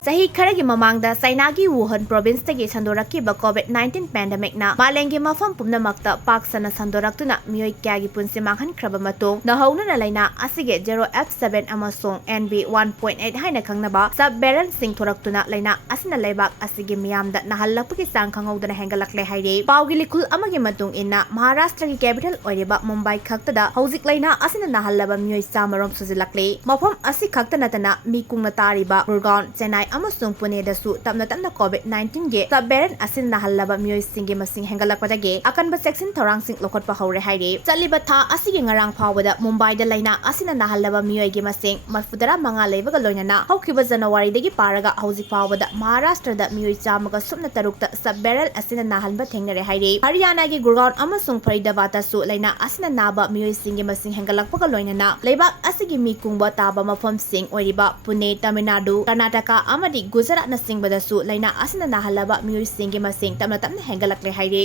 Sahi kharagi mamangda Sainagi Wuhan province tagi sandorakiba COVID-19 pandemic na malengi mafam pumnamakta paksana sandораktuna mioi kyagi punsi manghankraba matung nahauna na laina asige 0F7 Amasung NB 1.8 haina khangnaba sub variant sing thoraktuna laina asina leibak asige miyamda Nahallakpagi Chang Hengatlakli haire pawgi likul amagi matung inna Maharashtra ki capital oiriba Mumbai khaktada hojik laina asina nahallaba mioi samarom sujilakli mafam asi khakta natana mi kungna tariba Gurgaon Chennai Amasung Pune dasu tamna COVID-19 ge sub variant asina nahallaba mioi singi masing hengalakpadage akanba section thorang sing lokotpa haure haire chaliba tha asige ngarang phawada Mumbai da laina asina nahallaba mioi ge masing marfudara manga leibaga loinana haukiba January dagi paraga hojik phawada Maharashtra da mioi chamaga sumna tarukta sub variant asina nahalba thengnare haire Haryana gi Gurgaon Amasung Faridabad dasu laina asina naba mioi singi masing hengalakpaga loinana leibak asige mi kungba taba mafam sing oiriba Pune Tamil Nadu Karnataka amadi Gujarat na singbadasu laina asina nahallaba mioi singi masing tamna hengalakle haire